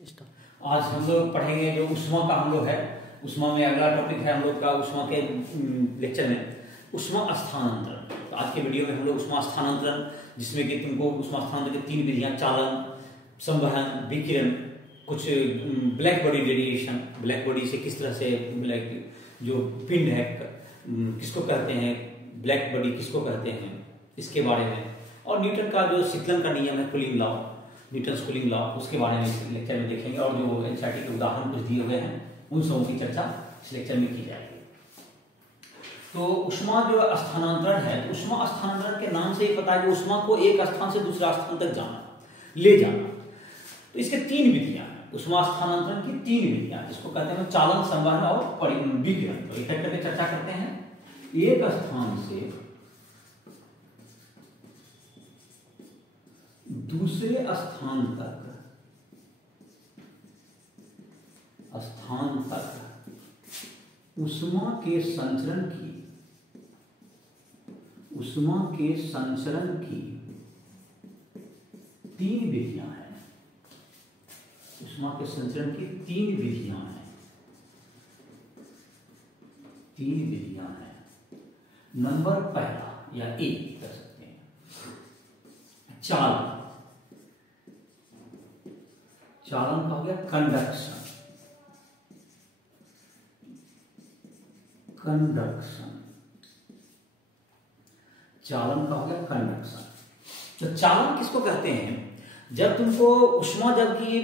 आज हम लोग पढ़ेंगे जो ऊष्मा का हम लोग है। ऊष्मा में अगला टॉपिक है हम लोग का ऊष्मा के लेक्चर में ऊष्मा स्थानांतरण। तो आज के वीडियो में हम लोग ऊष्मा स्थानांतरण, जिसमें कि तुमको ऊष्मा स्थानांतरण की 3 विधियां, चालन, संवहन, विकिरण, कुछ black body radiation, black body से किस तरह से ब्लैक जो पिंड है किसको कहते हैं, ब्लैक बॉडी किसको कहते हैं, इसके बारे में, और न्यूटन का जो शीतलन का नियम है, cooling law, Newton cooling law, उसके बारे में इस लेक्चर में देखेंगे। और जो एनसीईआरटी के उदाहरण कुछ दिए हुए हैं उन सबों की चर्चा इस लेक्चर में की जाएगी। तो ऊष्मा जो स्थानांतरण है, तो ऊष्मा स्थानांतरण के नाम से ही पता है कि ऊष्मा को एक स्थान से दूसरा स्थान तक जाना, ले जाना। तो इसके 3 विधियां हैं, ऊष्मा स्थानांतरण की 3 विधियां, जिसको कहते हैं चालन, संवहन और विकिरण। तो एक करके चर्चा करते हैं। एक स्थान से दूसरे स्थान तक ऊष्मा के संचरण की 3 विधियां हैं। ऊष्मा के संचरण की 3 विधियां हैं। 3 विधियां हैं। नंबर पहला या ए कह सकते हैं, चालन। चालन का हो गया कंडक्शन। चालन का हो गया कंडक्शन। तो चालन किसको कहते हैं? जब तुमको ऊष्मा जबकि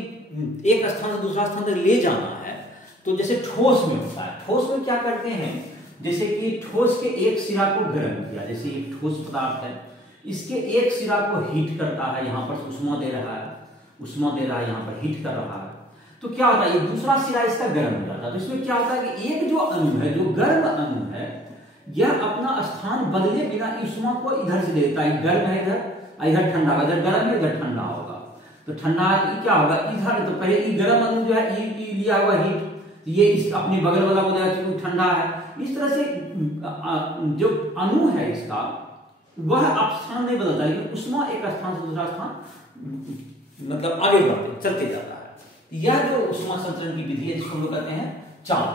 एक स्थान से दूसरा स्थान तक ले जाना है, तो जैसे ठोस में होता है। ठोस में क्या करते हैं, जैसे कि ठोस के एक सिरा को गर्म किया, जैसे एक ठोस पदार्थ है, इसके एक सिरा को हीट करता है, यहां पर ऊष्मा दे रहा है, यहां पर हीट कर रहा है। तो क्या होता है, ये दूसरा सिरा इसका गर्म हो जाता है। तो इसमें क्या होता है कि एक जो अणु है, जो गर्म अणु है, यह अपना स्थान बदले बिना ऊष्मा को इधर से लेता है। गर्म है इधर ठंडा होगा, इधर गर्म है इधर ठंडा होगा। तो ठंडा क्या होगा, इधर तो पहले ये गर्म अणु जो है ई लिया हुआ हीट, ये इस अपने बगल वाला को देगा क्योंकि ठंडा है। इस तरह से जो अणु है इसका वह आप स्थान नहीं बदलता, लेकिन ऊष्मा एक स्थान से दूसरा स्थान मतलब आगे बढ़ते चलते जाता है। यह जो ऊष्मा संचरण की विधि है, जिसको हम लोग कहते हैं चालन।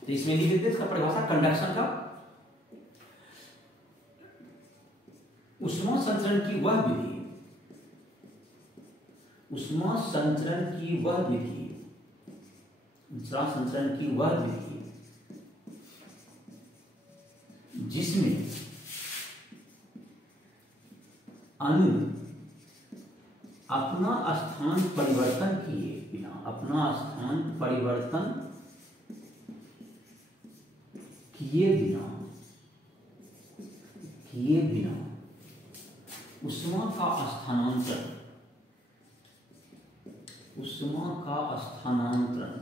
तो इसमें लिख देते हैं इसका परिभाषा कंडक्शन का। ऊष्मा संचरण की वह विधि जिसमें अणु अपना स्थान परिवर्तन किए बिना ऊष्मा का स्थानांतरण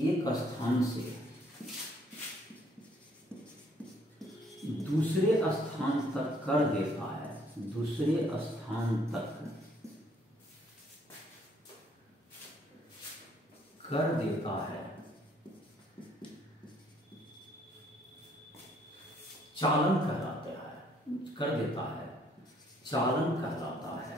एक स्थान से दूसरे स्थान तक कर देता है, चालन कहलाता है।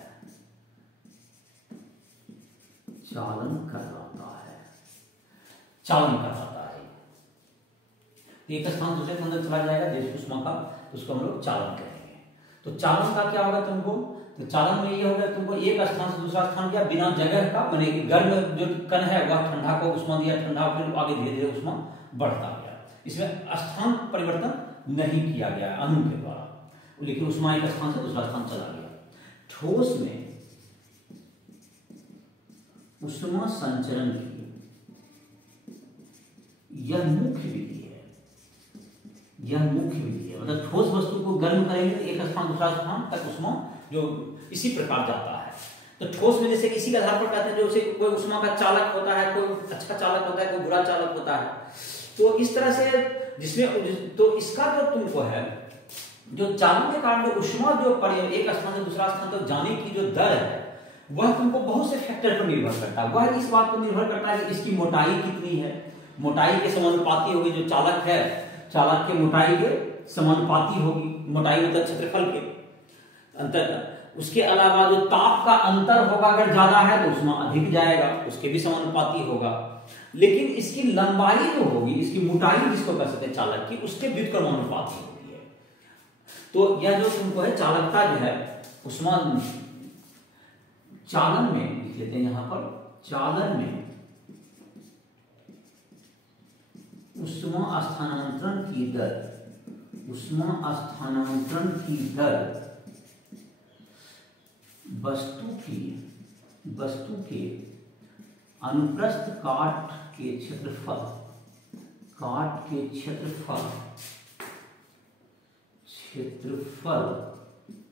चालन कहलाता है। एक स्थान दूसरे के अंदर चला जाएगा जैसे ऊष्मा का, उसको हम लोग चालन कहेंगे। तो चालन का क्या होगा तुमको, तो चालन में ये होगा तुमको एक स्थान से दूसरा स्थान गया बिना जगह का, माने गर्म जो कण है वह ठंडा को ऊष्मा दिया, ठंडा फिर आगे धीरे धीरे ऊष्मा बढ़ता गया। इसमें स्थान परिवर्तन नहीं किया गया अणु के द्वारा, लेकिन ऊष्मा एक स्थान से दूसरा स्थान चला गया। ठोस में ऊष्मा संचरण की यह मुख्य विधि है। मतलब ठोस वस्तु को गर्म करेंगे तो एक स्थान दूसरा स्थान तक ऊष्मा जो इसी प्रकार जाता है। तो ठोस में जैसे इसी के आधार पर कहते हैं, जो कोई ऊष्मा का चालक होता है, कोई अच्छा चालक होता है, कोई बुरा चालक होता है। तो इस तरह से जिसमें तो इसका जो तुमको है, जो चालन के कारण जो ऊष्मा जो एक स्थान से दूसरा स्थान तक जाने की जो दर है, वह तुमको बहुत से फैक्टर पर निर्भर करता है। वह इस बात पर निर्भर करता है कि इसकी मोटाई कितनी है, मोटाई के समानुपाती होगी। जो चालक है, चालक के मोटाई के समानुपाती होगी। मोटाई मतलब क्षेत्रफल के अंतर उसके अलावा जो ताप का अंतर होगा अगर ज्यादा है तो उष्मा अधिक जाएगा, उसके भी समानुपाती होगा। लेकिन इसकी लंबाई जो होगी, इसकी मोटाई जिसको कह सकते हैं चालक की, उसके व्युत्क्रमानुपाती होती है। तो यह जो तुमको है चालकता जो है उष्मा चालन में लिख लेते हैं यहां पर, चालन में उष्मा स्थानांतरण की दर, उष्मा स्थानांतरण की दर वस्तु के अनुप्रस्थ काट के क्षेत्रफल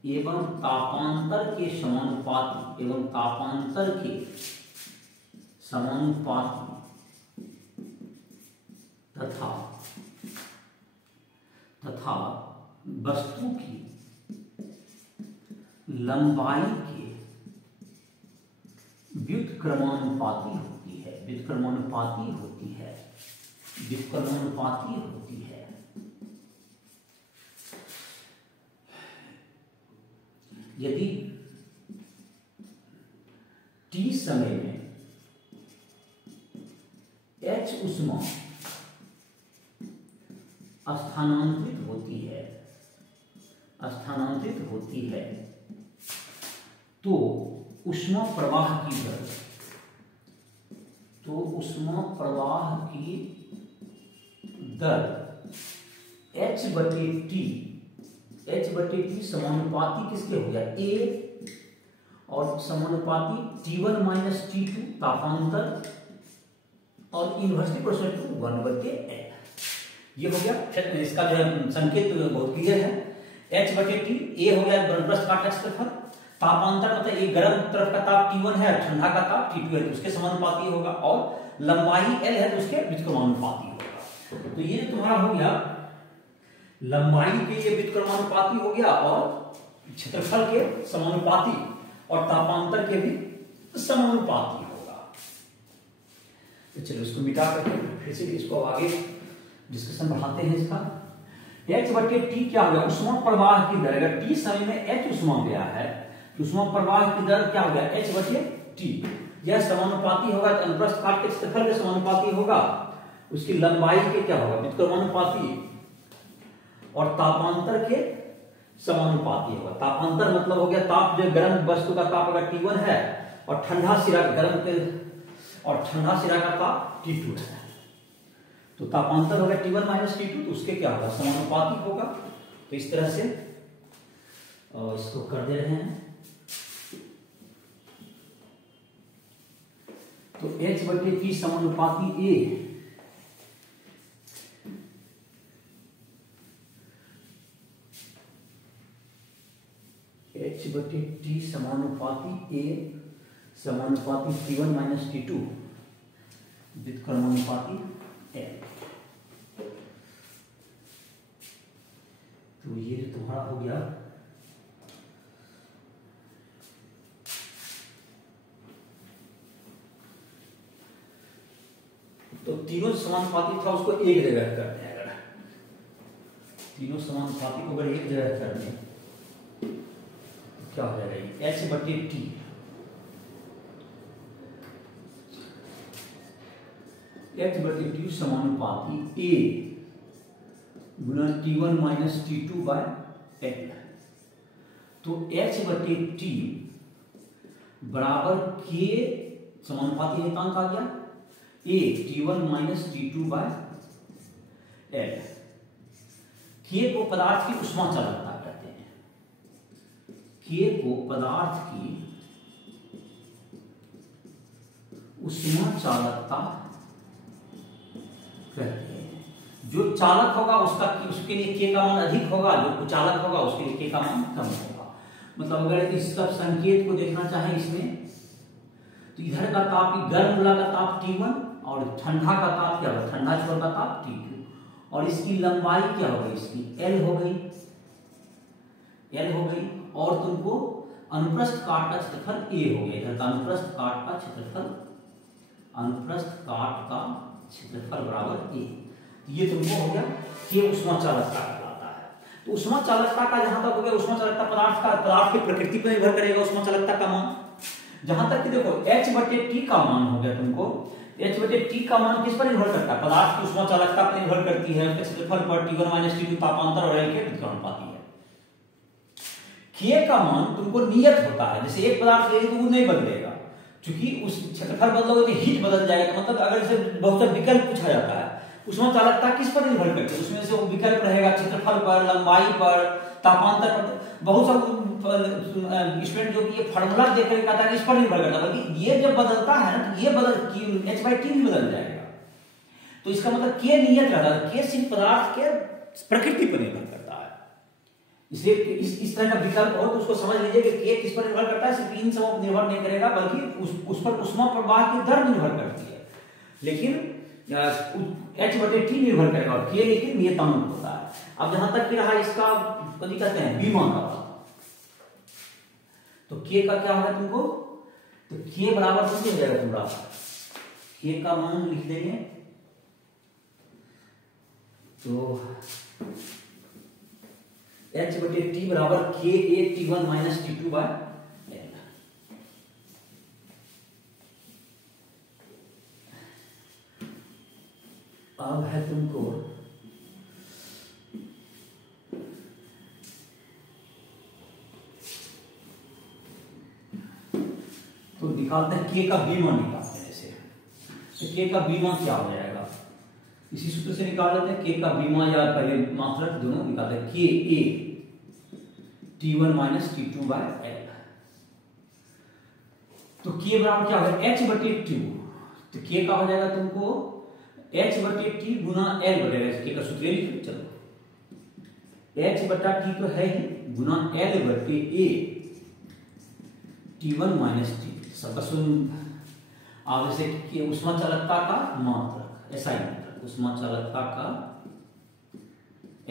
एवं तापांतर के समानुपाती तथा वस्तु की लंबाई के व्युत्क्रमानुपाती होती है। यदि t समय में h उष्मा स्थानांतरित होती है तो उष्मा प्रवाह की दर h बटे टी समानुपाती किसके हो गया a, और समानुपाती T1 माइनस T2 तापांतर, और इन्वर्सली प्रोपोर्शनल टू 1/n। ये हो गया इसका जो है संकेत बहुत क्लियर है। h बटे टी, a हो गया अनुप्रस्थ काट का क्षेत्रफल, तापांतर मतलब ये गर्म तरफ का ताप T1 है, ठंडा का ताप T2 है, तो उसके समानुपाती होगा, और लंबाई L है तो उसके व्युत्क्रमानुपाती होगा। तो ये तुम्हारा हो गया लंबाई के लिए व्युत्क्रमानुपाती हो गया, और क्षेत्रफल के समानुपाती, और तापांतर के भी समानुपाती होगा। तो चलो इसको मिटा करके फिर से इसको आगे डिस्कशन बढ़ाते हैं इसका। h बटे टी क्या हो गया, उष्मा प्रवाह की दर। अगर t समय में h उष्मा गया है तो उष्मा प्रवाह की दर क्या हो गया, h बटे टी। यह समानुपाती होगा तो अनुप्रस्थ काट के क्षेत्रफल के समानुपाती होगा, उसकी लंबाई के क्या होगा, व्युत्क्रमानुपाती, और तापांतर के समानुपाती होगा। तापांतर मतलब हो गया ताप, जो गर्म वस्तु का ताप अगर T1 है और ठंडा सिरा का ताप T2 है, तो तापांतर होगा T1 माइनस T2, तो उसके क्या होगा, समानुपाती होगा। तो इस तरह से इसको कर दे रहे हैं। तो h बटे टी समानुपाती a, h बटे टी समानुपाती a समानुपाती T1 माइनस T2 व्युत्क्रमानुपाती L। तो ये तुम्हारा हो गया तो तीनों समानुपाती था, उसको एक जगह करते हैं। अगर तीनों समानुपाती को अगर एक जगह कर दें तो क्या हो जाएगा, h बटे टी समानुपाती a गुना T1 minus T2 by L। तो h बटे टी बराबर k, समानुपाती नियतांक आ गया a T1 minus T2 by L। k को पदार्थ की उष्मा चालकता कहते हैं, k को पदार्थ की उष्मा चालकता कहते हैं। जो चालक होगा उसके लिए k का मान अधिक होगा, जो कुचालक होगा उसके लिए k का मान कम होगा। मतलब अगर इस सब संकेत को देखना चाहें इसमें, तो इधर का ताप, गर्म गोला का ताप T1, और ठंडा का ताप क्या होगा, ठंडा छोर का ताप T2, और इसकी लंबाई क्या हो गई, इसकी L हो गई, और तुमको अनुप्रस्थ काट का क्षेत्रफल A हो गया। इधर का अनुप्रस्थ काट का क्षेत्रफल बराबर A। ये तुमको हो गया कि उष्मा चालकता कहलाता है। तो तो ऊष्मा चालकता का जहां तक हो गया, ऊष्मा चालकता पदार्थ की प्रकृति पर निर्भर करेगा ऊष्मा चालकता का मान। जहां तक कि देखो H/T का मान हो गया तुमको, H/T का मान किस पर निर्भर करता है? पदार्थ की ऊष्मा चालकता पर निर्भर करती है, उसके क्षेत्रफल पर, T1 - T2 तापांतर और L के व्युत्क्रमानुपाती है। K का मान तुमको नियत होता है, जैसे एक पदार्थ ले तो वो नहीं बदलेगा, क्योंकि उस क्षेत्रफल बदलोगे तो हीट बदल जाएगा। मतलब अगर इसे बहुत सा विकल्प पूछा जाता है, ऊष्मा चालकता किस पर निर्भर करती है, उसमें से वो विकल्प रहेगा क्षेत्रफल पर, लंबाई पर, तापांतर पर। बहुत सा स्टूडेंट जो कि ये फार्मूला देख के कहता है इस पर निर्भर करता है, बल्कि ये जब बदलता है ना तो ये H/T भी बदल जाएगा। तो इसका मतलब K नियत रहता है, K सिर्फ पदार्थ के प्रकृति पर निर्भर करता है। इसलिए इस तरह का विकल्प हो तो उसको समझ लीजिए कि K किस पर निर्भर करता है, सिर्फ इन सबों पर निर्भर नहीं करेगा, बल्कि उस पर ऊष्मा प्रवाह की दर निर्भर करती है। लेकिन H/T निर्भर करेगा और K लेकिन नियतांक होता है। अब जहां तक कि रहा इसका कहते हैं बीमा का, तो K का क्या होगा तुमको, तो K बराबर कितने हो जाएगा पूरा, K का मान लिख देंगे तो H/T बराबर Ka T1 - T2 by L। अब है तुमको तो निकालते हैं K का बीमा, निकालते हैं जैसे, तो K का बीमा क्या हो जाएगा, इसी सूत्र से निकाल लेते हैं। K का बीमा या पहले मात्रक दोनों निकालते हैं, Ka T1 - T2 by L। तो K बराबर क्या होगा H/T, तो K का हो जाएगा तुमको H/T गुना L बटेगा, K का सूत्र लिखो, चलो H/T तो है ही गुना L/A T1 - T2 सबका सुन। अब जैसे ऊष्मा चालकता का मात्रक SI मात्रक, ऊष्मा चालकता का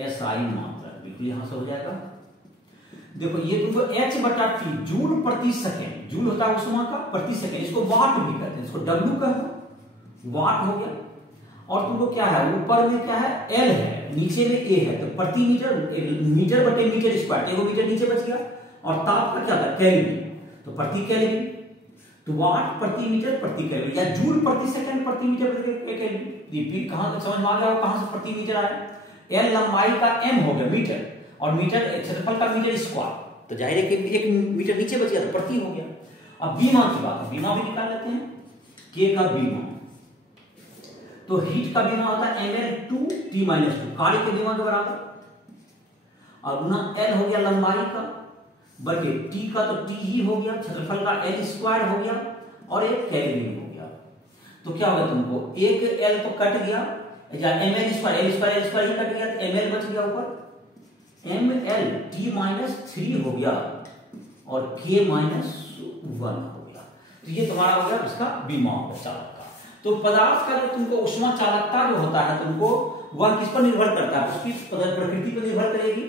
SI मात्रक बिल्कुल यहां से हो जाएगा। देखो ये तुमको H/T जूल प्रति सेकेंड, जूल होता है ऊष्मा का प्रति सेकेंड, इसको वाट भी कहते हैं, इसको W कहते हैं, वाट हो गया। और तुमको क्या है, ऊपर में क्या है L है, नीचे में A है, तो प्रति मीटर, मीटर बटे मीटर स्क्वायर, एगो मीटर नीचे बच गया। और ताप का क्या था केल्विन, तो प्रति केल्विन, तो वाट प्रति मीटर प्रति केल्विन, या जूल प्रति सेकंड प्रति मीटर प्रति केल्विन। ये कहां तक समझ में आ गया, कहां से प्रति मीटर आया, L लंबाई का M हो गया मीटर, और मीटर क्षेत्रफल का मीटर स्क्वायर, तो जाहिर है कि एक मीटर नीचे बच गया तो प्रति हो गया। अब बीमा की बात है, बीमा भी निकाल लेते हैं। K का बीमा, तो हीट का बीमा होता है mL/T - 2, कार्य के बीमा के बराबर, और गुना L हो गया लंबाई का, बटे T का तो T ही हो गया, क्षेत्रफल का L स्क्वायर हो गया, और एक केल्विन हो गया। तो क्या होगा तुमको, एक L तो कट गया, mL स्क्वायर ही कट गया, तो mL बच गया ऊपर, mL/T - 3 हो गया, और K - 1 हो गया। तो ये तुम्हारा हो गया इसका बीमा चालक का। तो पदार्थ का जो तुमको ऊष्मा चालकता जो होता है तुमको, वह किस पर निर्भर करता है, उसकी प्रकृति पर निर्भर करेगी।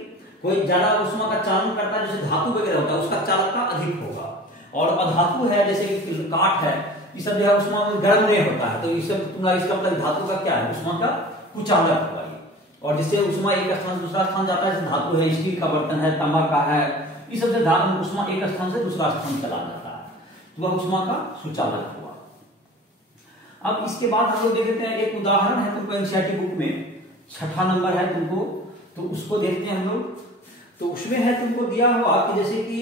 कोई ज्यादा ऊष्मा का चालन करता है, जैसे धातु वगैरह होता है, उसका चालकता अधिक होगा। और अधातु है, जैसे काठ है, ये सब जो है ऊष्मा में गर्म नहीं होता है, तो ये सब तुम्हारा इसका मतलब धातु का क्या है, ऊष्मा का कुचालक होगा। और जिससे ऊष्मा एक स्थान से दूसरा स्थान जाता है, जैसे धातु है, स्टील का बर्तन है, तांबा का है, इस सबसे धातु ऊष्मा एक स्थान से दूसरा स्थान चला जाता है, तो वह ऊष्मा का सुचालक हुआ। अब इसके बाद हम लोग देख लेते हैं, एक उदाहरण है तुमको एनसीईआरटी बुक में 6ठा नंबर है तुमको, तो उसको देखते हैं हम लोग। तो उसमें है तुमको दिया हुआ कि जैसे कि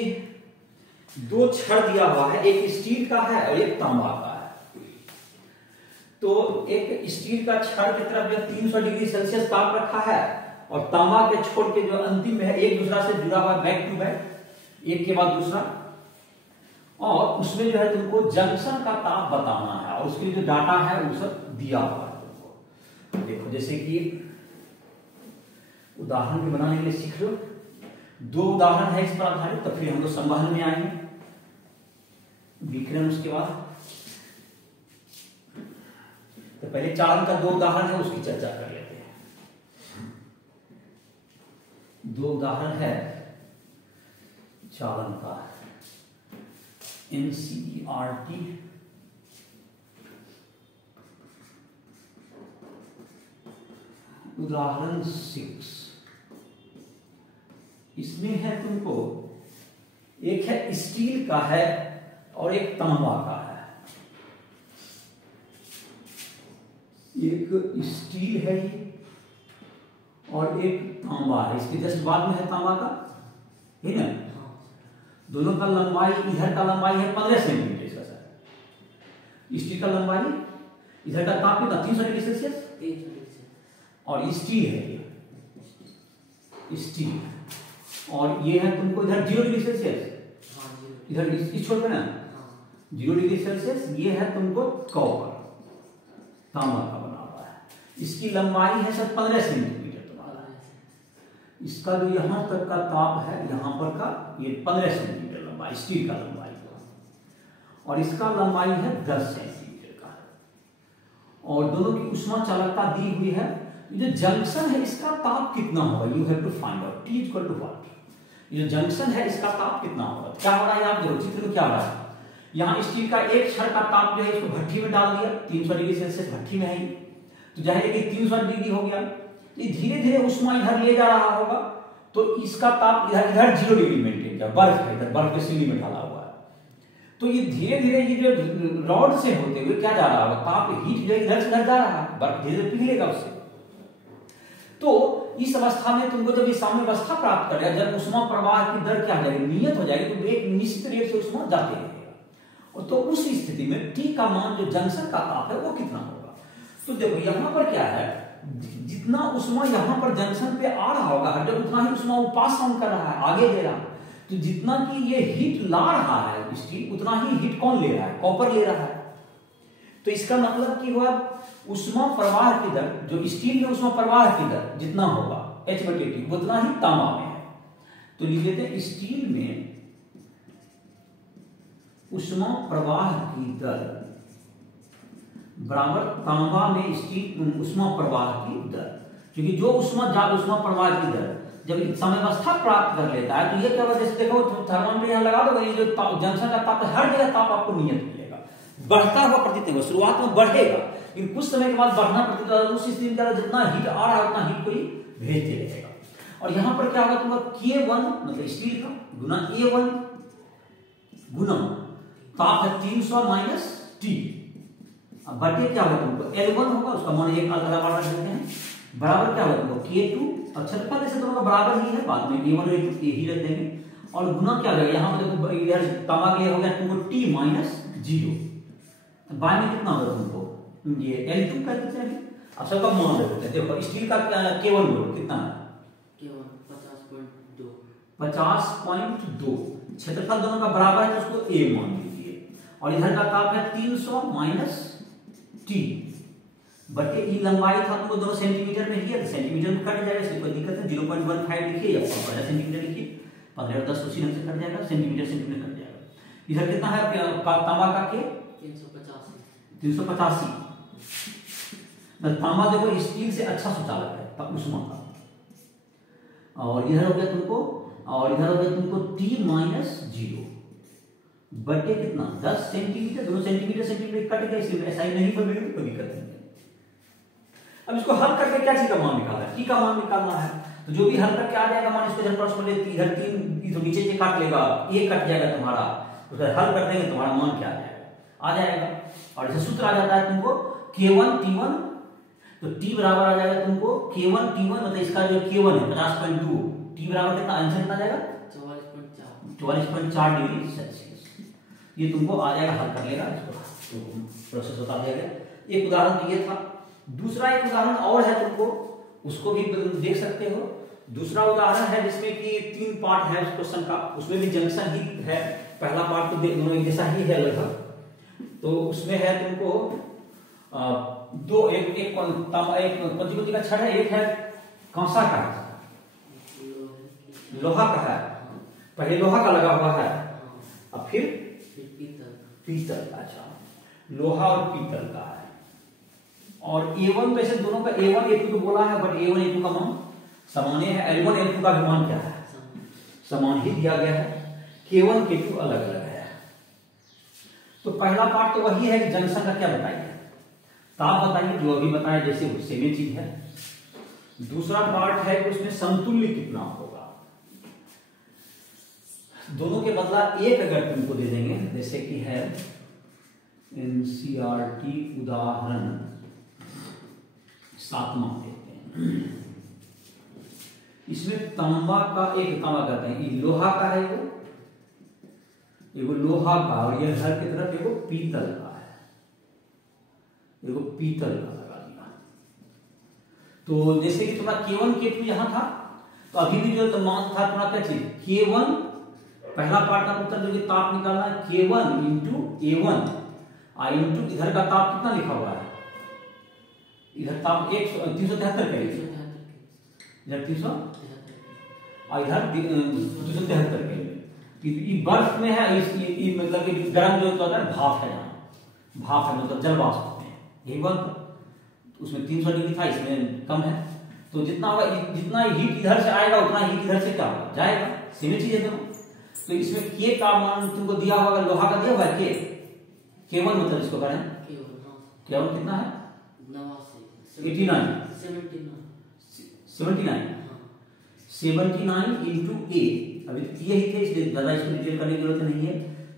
दो छड़ दिया हुआ है, एक स्टील का है और एक तांबा का है। तो एक स्टील का छड़ की तरफ जो 300 डिग्री सेल्सियस ताप रखा है, और तांबा के छोर के जो अंतिम में है एक दूसरा से जुड़ा हुआ बैक टू बैक, एक के बाद दूसरा, और उसमें जो है तुमको जंक्शन का ताप बताना है, और उसके जो डाटा है वो सब दिया हुआ है तुमको। देखो जैसे कि उदाहरण भी बनाने के लिए सीख लो, दो उदाहरण है इस पर आधारित, तो फिर हम लोग संवहन में आएंगे, विकिरण उसके बाद। तो पहले चालन का दो उदाहरण है, उसकी चर्चा कर लेते हैं। दो उदाहरण है चालन का, एनसीईआरटी उदाहरण 6, इसमें है तुमको, एक है स्टील का है और एक तांबा का है। एक स्टील है ये और एक तांबा है, इसके जस्ट बाद में है तांबा का, है ना। दोनों का लंबाई, इधर का लंबाई है 15 सेंटीमीटर इसका सर, स्टील का लंबाई, इधर का ताप कितना 300 डिग्री सेल्सियस, और स्टील है ये स्टील, और ये है तुमको इधर 0 डिग्री सेल्सियस, इधर इस छोड़ पे ना 0 डिग्री सेल्सियस। ये है तुमको कॉपर, तांबा का बना हुआ है, इसकी लंबाई है सर 15 सेंटीमीटर तुम्हारा। इसका जो यहां तक का ताप है, यहां पर का ये 15 सेंटीमीटर लंबाई, स्टील का लंबाई का, और इसका लंबाई है 10 सेंटीमीटर का, और दोनों की उष्मा चालकता दी हुई है। जो जंक्शन है इसका ताप कितना होगा, you have to find out, T equal to what. ये जो जंक्शन है इसका ताप कितना होगा, क्या हो रहा है आप देखो चित्र में क्या हो रहा है। यहाँ स्टील का एक क्षण का ताप जो है इसको भट्ठी में डाल दिया, 300 डिग्री सेल्सियस भट्ठी में है, तो जाहिर है कि 300 डिग्री हो गया, ये धीरे धीरे उष्मा इधर ले जा रहा होगा, तो इसका ताप इधर 0 डिग्री मेंटेन किया, बर्फ है इधर, बर्फ के सिल्ली में डाला हुआ है, तो ये धीरे धीरे ये जो रॉड से होते हुए क्या जा रहा होगा, ताप हीट जो इधर से इधर जा रहा है, बर्फ धीरे धीरे पिघलेगा उससे। तो इस अवस्था में तुमको जब इस साम्य अवस्था प्राप्त कर, जब उष्मा प्रवाह की दर क्या हो जाएगी, नियत हो जाएगी, तो एक निश्चित रेट से उष्मा जाते रहेगा, और तो उस स्थिति में T का मान जो जंक्शन का ताप है वो कितना होगा। तो देखो यहां पर क्या है, जितना उष्मा यहां पर जंक्शन पे आ रहा होगा, जब उतना ही उष्मा वो पास ऑन कर रहा है, आगे दे रहा है, तो जितना कि ये हीट ला रहा है स्टील, उतना ही हीट कौन ले रहा है, कॉपर ले रहा है। तो इसका मतलब कि हुआ उष्मा प्रवाह की दर, जो स्टील में उष्मा प्रवाह की दर जितना होगा H/T, उतना ही तांबा में है। तो लिख लेते हैं स्टील में उष्मा प्रवाह की दर बराबर तांबा में स्टील उष्मा प्रवाह की दर, क्योंकि जो उष्मा प्रवाह की दर जब साम्यावस्था प्राप्त कर लेता है, तो ये क्या होगा, जैसे देखो थर्मामीटर यहां लगा दो, ये जो जंक्शन का ताप, हर जगह ताप आपको नियत मिलेगा, बढ़ता हुआ प्रतीत होगा, शुरुआत में बढ़ेगा, लेकिन कुछ समय के बाद बढ़ना प्रतीत होगा, उस स्थिति में जितना हीट आ रहा है उतना हीट को ही भेजते रहेगा। और यहां पर क्या होगा तुम्हारा K1 मतलब स्टील का गुना A1 गुना ताप है 300 माइनस T, अब बटे क्या होगा तुमको L1 होगा, उसका मान एक अलग रख देते हैं, बराबर क्या होगा तुमको K2, और क्षेत्रफल ऐसे दोनों का बराबर ही है, बाद में A1 और A2 ही रख देंगे, और गुना क्या हो जाएगा, यहाँ पर देखो इधर तांबा के लिए हो गया तुमको T माइनस 0, बाय में कितना होगा तुमको ये L2 कहते हैं। अब सबका मान रख देते हैं, देखो स्टील का K1 बोलो कितना है, K1 50.2, क्षेत्रफल दोनों का बराबर है, तो उसको A मान लीजिए, और इधर का ताप है 300 माइनस T बटे ई लंबाई था तुमको दोनों सेंटीमीटर में ही है, तो सेंटीमीटर में कट जाएगा, इसलिए कोई दिक्कत नहीं, 0.15 लिखिए या 15 सेंटीमीटर लिखिए, 15 और 10 उसी ढंग से कट जाएगा, सेंटीमीटर कट जाएगा। इधर कितना है तांबा का के 385, तांबा देखो स्टील से अच्छा सुचालक है उष्मा का, और इधर हो गया तुमको, और इधर हो गया तुमको T माइनस 0 बटे कितना 10 सेंटीमीटर, दोनों सेंटीमीटर कट गया, इसलिए ऐसा ही नहीं कोई दिक्कत नहीं। अब इसको हल करके क्या चीज का मान निकालना है, T का मान निकालना है, तो जो भी हल करके आ जाएगा मान, इसको इधर 3 तो नीचे से काट लेगा, ये कट जाएगा तुम्हारा, उधर हल कर देंगे तुम्हारा मान क्या आ जाएगा। और जैसे सूत्र आ जाता है तुमको K1 T1, तो T बराबर आ जाएगा तुमको K1 T1, मतलब इसका जो K1 है 50.2, T बराबर कितना आंसर कितना जाएगा 44.4 डिग्री सेल्सियस। ये तुमको आ जाएगा, हल कर लेगा इसको, तो प्रोसेस बता देगा। एक उदाहरण तो ये था, दूसरा एक उदाहरण और है तुमको, उसको भी देख सकते हो। दूसरा उदाहरण है जिसमें कि 3 पार्ट है उस क्वेश्चन का, उसमें भी जंक्शन ही है, पहला पार्ट तो दोनों एक जैसा ही है लगभग, तो उसमें है तुमको एक पंचभूति का छड़ है, एक है कांसा का, लोहा का है, पहले लोहा का लगा हुआ है, अब फिर पीतल, अच्छा लोहा और पीतल का है। और A1 वैसे दोनों का A1 A2 तो बोला है, बट A1 A2 का मान समान है, L1 L2 का भी मान क्या है समान ही दिया गया है, K1 K2 अलग अलग है। तो पहला पार्ट तो वही है कि जंक्शन का क्या बताइए, ताप बताइए, जो अभी बताया जैसे सेम चीज है। दूसरा पार्ट है कि उसमें समतुल्य कितना होगा, दोनों के बदला एक अगर तुमको दे देंगे, जैसे कि है एनसीईआरटी उदाहरण 7वां देखते हैं। इसमें तांबा का एक तांबा कहते हैं, ये लोहा का है, एगो लोहा का, और ये घर की तरफ एगो पीतल का है, एगो पीतल का लगा दिया। तो जैसे कि तुम्हारा K1 K2 यहां था, तो अभी भी जो मान था तुम्हारा क्या चीज K1, पहला पार्ट का उत्तर जो ताप निकालना है K1 इंटू A1 इंटू इधर का ताप कितना लिखा हुआ है, इधर ताप 373 के लिए, इधर 300 और इधर 273 के लिए। बर्फ में है, मतलब कि गर्म जो होता है भाप है, यहाँ भाप है मतलब जल वाष्प में, यही बर्फ, उसमें 300 डिग्री था, इसमें कम है। तो जितना हीट इधर से आएगा उतना हीट इधर से क्या होगा, जाएगा, सेम चीज है दोनों। तो इसमें के का मान तुमको दिया हुआ, लोहा का दिया हुआ है K1 मतलब इसको करें K1 कितना है 79 इंटू ए, अभी ये ही थे इसलिए ज्यादा इसको डिटेल करने की जरूरत नहीं है।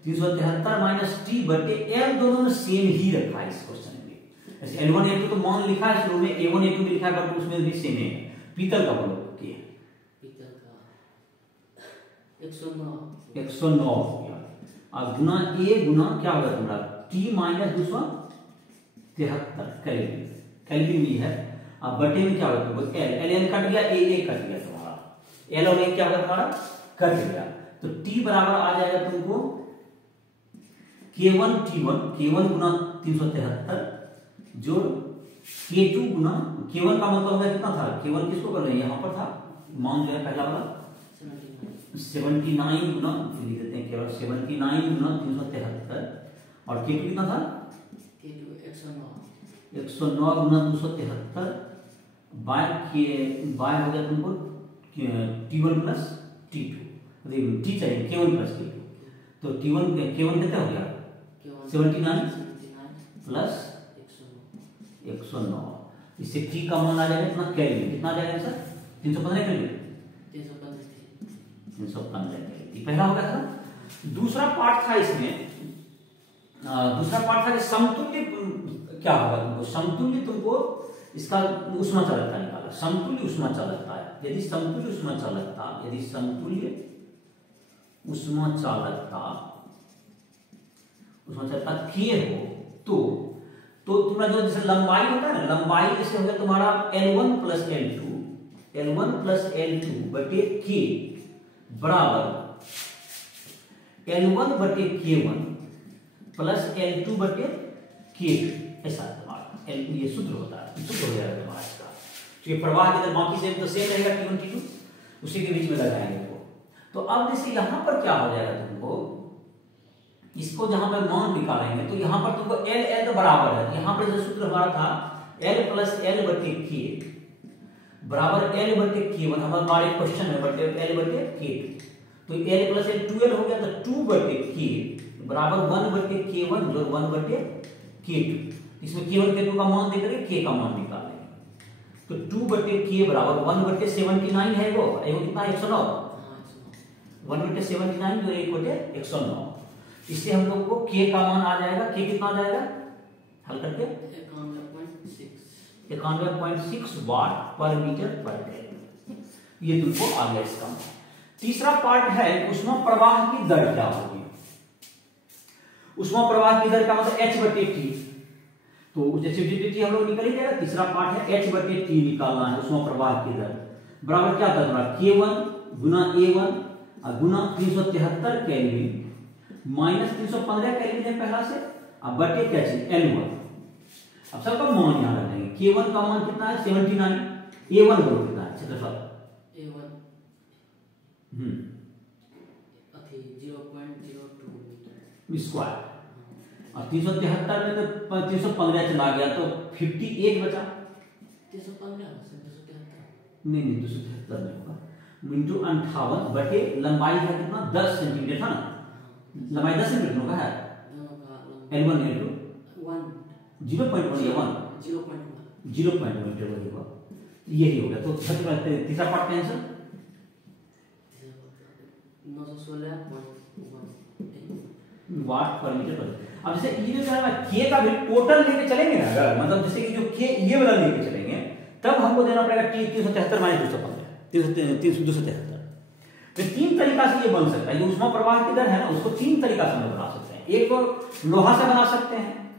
373 माइनस टी बटे एल, दोनों में सेम ही रखा है इस क्वेश्चन में। ऐसे L1 L2 तो मान लिखा है शुरू में, A1 A2 भी लिखा है, बट उसमें भी सेम है। पीतल का बोलो के पीतल का 109 और गुना ए गुना क्या होगा तुम्हारा T माइनस 273 कैलोरी, कैलोरी में है। अब बटे में क्या होगा तुमको एल कट गया, ए कट गया तुम्हारा, एल और ए क्या होगा तुम्हारा कट गया। तो T बराबर आ जाएगा तुमको K1 गुना 373 जोड़ K2 गुना K1 का मतलब है कितना था, K1 किसको कर रहे हैं, यहाँ पर था मान जो है पहला वाला 79 गुना, लिख देते हैं केवल 79 गुना 373, और K2 कितना था 109 गुना 273 बाय हो गया तुमको T1 प्लस T2, T चाहिए K1 प्लस K2, तो K1 कितना हो गया 79 प्लस 109, इससे T का मान आ जाएगा इतना कैलोरी, कितना आ जाएगा सर 315 कैलोरी, 315 कैलोरी पहला हो गया था। दूसरा पार्ट था इसमें, दूसरा पार्ट था कि समतुल्य क्या होगा तुमको, समतुल्य तुमको इसका ऊष्मा चालकता निकाला, समतुल्य ऊष्मा चालकता है। यदि समतुल्य ऊष्मा चालकता के हो तो तुम्हारा जो जैसे लंबाई होता है ना, लंबाई जैसे हो गया तुम्हारा L1 प्लस L2 बटे K बराबर L1 बटे K1 प्लस L2 बटे K2, ऐसा तुम्हारा ये सूत्र होता है, सूत्र हो जाएगा तुम्हारा इसका। तो ये प्रवाह के अंदर बाकी से तो सेम रहेगा T1 T2, उसी के बीच में लगाएंगे वो। तो अब जैसे यहां पर क्या हो जाएगा तुमको, इसको जहां पर मान निकालेंगे तो यहां पर तुमको L तो बराबर है, यहां पर जो सूत्र हमारा था L प्लस L बटे K बराबर L बटे K1, हमारे क्वेश्चन में बटे L बटे K2, तो L प्लस L 2L हो गया, तो 2 बटे K बराबर 1 बटे K1 जो 1 बटे K2, इसमें K1 K2 का मान देकर K का मान निकालेंगे, तो 2 बटे K बराबर 1 बटे 79 है, वो कितना 109, 1 बटे 79 जो 1 बटे 109, इससे हम लोग को K का मान आ जाएगा, K कितना आ जाएगा हल करके 91.6 वाट पर मीटर पर कैलोरी, ये तुमको आ गया इसका। तीसरा पार्ट है ऊष्मा प्रवाह की दर क्या होगी। ऊष्मा प्रवाह की दर का मतलब H बटे T, तो जैसे T हम लोग निकल ही जाएगा। तीसरा पार्ट है H बटे T निकालना है, ऊष्मा प्रवाह की दर बराबर क्या था तुम्हारा K1 गुना A1 गुना 373 कैलोरी माइनस 315 कैलोरी है पहला से, अब बटे क्या चीज L1। अब सबका मान याद रखेंगे, K1 का मान कितना है 79, A1 बोलो कितना है क्षेत्रफल A1 0.02 स्क्वायर, और 373 में तो 315 चला गया तो 58 बचा, 315 नहीं 273 में होगा इंटू 58 बटे लंबाई था कितना 10 सेंटीमीटर था ना, लंबाई 10 सेंटीमीटर होगा है L1 L2 0.1 या 0.1 मीटर वही होगा, यही हो गया। तो तीसरा पार्ट का आंसर वाट पर मीटर पर। अब जैसे ये जो है के का भी टोटल लेके चलेंगे ना, अगर मतलब जैसे कि जो के ये वाला लेके चलेंगे तब हमको देना पड़ेगा टी 373 माइनस 215 273। तो तीन तरीका से ये बन सकता है। ये ऊष्मा प्रवाह की दर है ना, उसको तीन तरीका से हम लोग बना सकते हैं। एक तो लोहा से बना सकते हैं,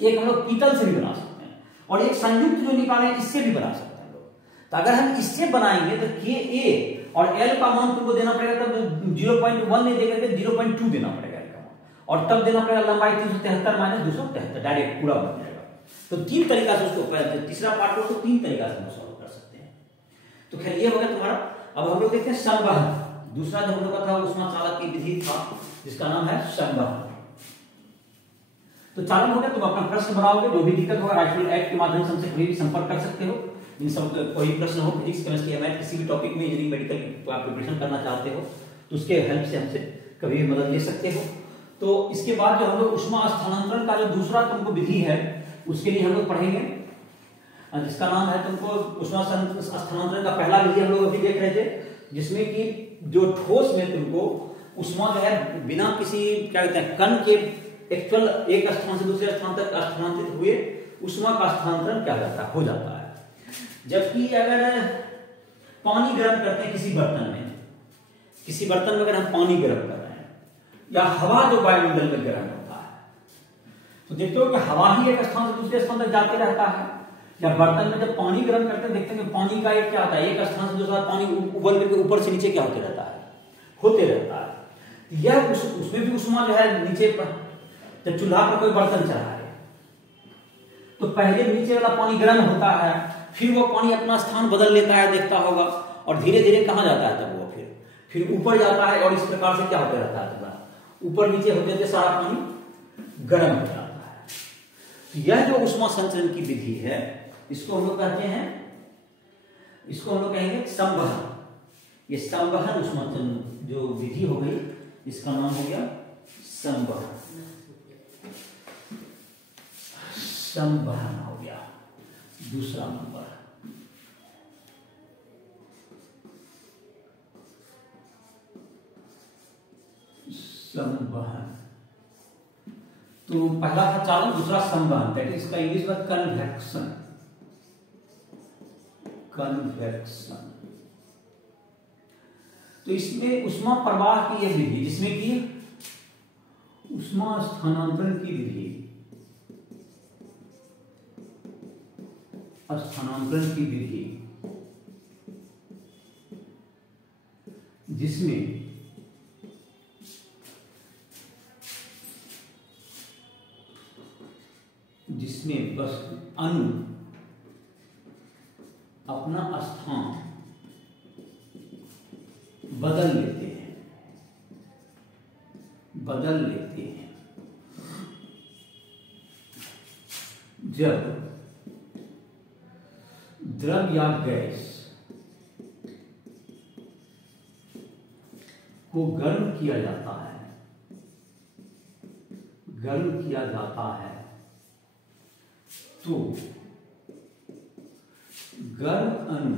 एक हम लोग पीतल से भी बना सकते हैं, और एक संयुक्त जो निकाले इससे भी बना सकते हैं लोग। तो अगर हम इससे बनाएंगे तो के ए और एल का मान तुमको देना पड़ेगा, तब 0.1 नहीं देकर के 0.2 देना पड़ेगा एल का मान, और तब देना पड़ेगा लंबाई 373 माइनस 273, डायरेक्ट पूरा बन जाएगा। तो तीन तरीका से उसको, तीसरा पार्ट को तीन तरीका से हम सॉल्व कर सकते हैं। तो खैर ये हो गया तुम्हारा। अब हम लोग देखते हैं संवहन। दूसरा जो हम लोग का था ऊष्मा चालक की विधि था जिसका नाम है संवहन। तो चालन हो गया, तुम अपना प्रश्न बनाओगे, जो भी दिक्कत होगा राइट ऐप के माध्यम से हमसे कभी भी संपर्क कर सकते हो। इन सब कोई प्रश्न हो फिजिक्स केमिस्ट्री या मैथ किसी भी टॉपिक में, यदि मेडिकल की आप प्रिपरेशन करना चाहते हो तो उसके हेल्प से हमसे कभी भी मदद ले सकते हो। तो इसके बाद जो हम लोग ऊष्मा स्थानांतरण का जो दूसरा तुमको विधि है उसके लिए हम लोग पढ़ेंगे, जिसका नाम है तुमको ऊष्मा स्थानांतरण का पहला विधि हम लोग अभी देख रहे थे, जिसमें कि जो ठोस में तुमको ऊष्मा जो है बिना किसी क्या कहते हैं कण के एक्चुअल एक स्थान से दूसरे स्थान तक स्थानांतरित हुए ऊष्मा का स्थानांतरण क्या जाता है, हो जाता है। जबकि अगर पानी गर्म करते हैं किसी बर्तन में, किसी बर्तन में अगर हम पानी गर्म कर रहे हैं या हवा जो वायुमंडल में गर्म होता है, तो देखते हो कि हवा ही एक स्थान से दूसरे स्थान तक जाते रहता है। या बर्तन में जब पानी गर्म करते हैं देखते हैं कि पानी का एक क्या होता है, एक स्थान से दूसरा पानी उबल करके ऊपर से नीचे क्या होते रहता है। यह उसमें भी ऊष्मा जो है नीचे पर, जब चूल्हा पर कोई बर्तन चढ़ा है तो पहले नीचे वाला पानी गर्म होता है, फिर वो पानी अपना स्थान बदल लेता है, देखता होगा, और धीरे धीरे कहां जाता है, तब वो फिर ऊपर जाता है, और इस प्रकार से क्या होता रहता है, ऊपर नीचे होते होते सारा पानी गर्म हो जाता है। तो यह जो ऊष्मा संचरण की विधि है इसको हम लोग कहते हैं, इसको हम लोग कहेंगे संवहन। ये संवहन ऊष्मा जो विधि हो गई इसका नाम हो गया संवहन। संवहन हो गया दूसरा नंबर। संवहन तो पहला था चालन, दूसरा संवहन, दैट इज इसका इंग्लिश में कन्वेक्शन। कन्वेक्शन तो इसमें ऊष्मा प्रवाह की यह विधि, जिसमें कि ऊष्मा स्थानांतरण की विधि, स्थानांतरण की विधि जिसमें बस अणु अपना स्थान बदल लेते हैं। जब द्रव या गैस को गर्म किया जाता है तो गर्म अणु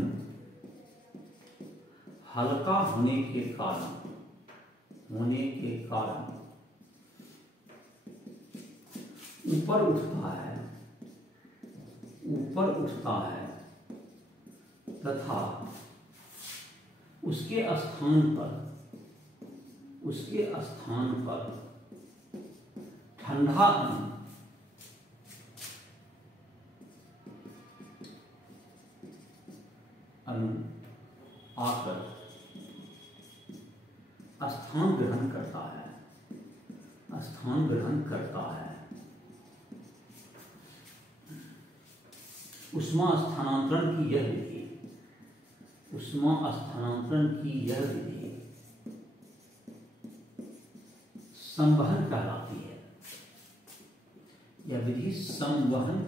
हल्का होने के कारण ऊपर उठता है तथा उसके स्थान पर ठंडा अणु आकर स्थान ग्रहण करता है। ऊष्मा स्थानांतरण की यह विधि संवहन कहलाती है। यह विधि संवहन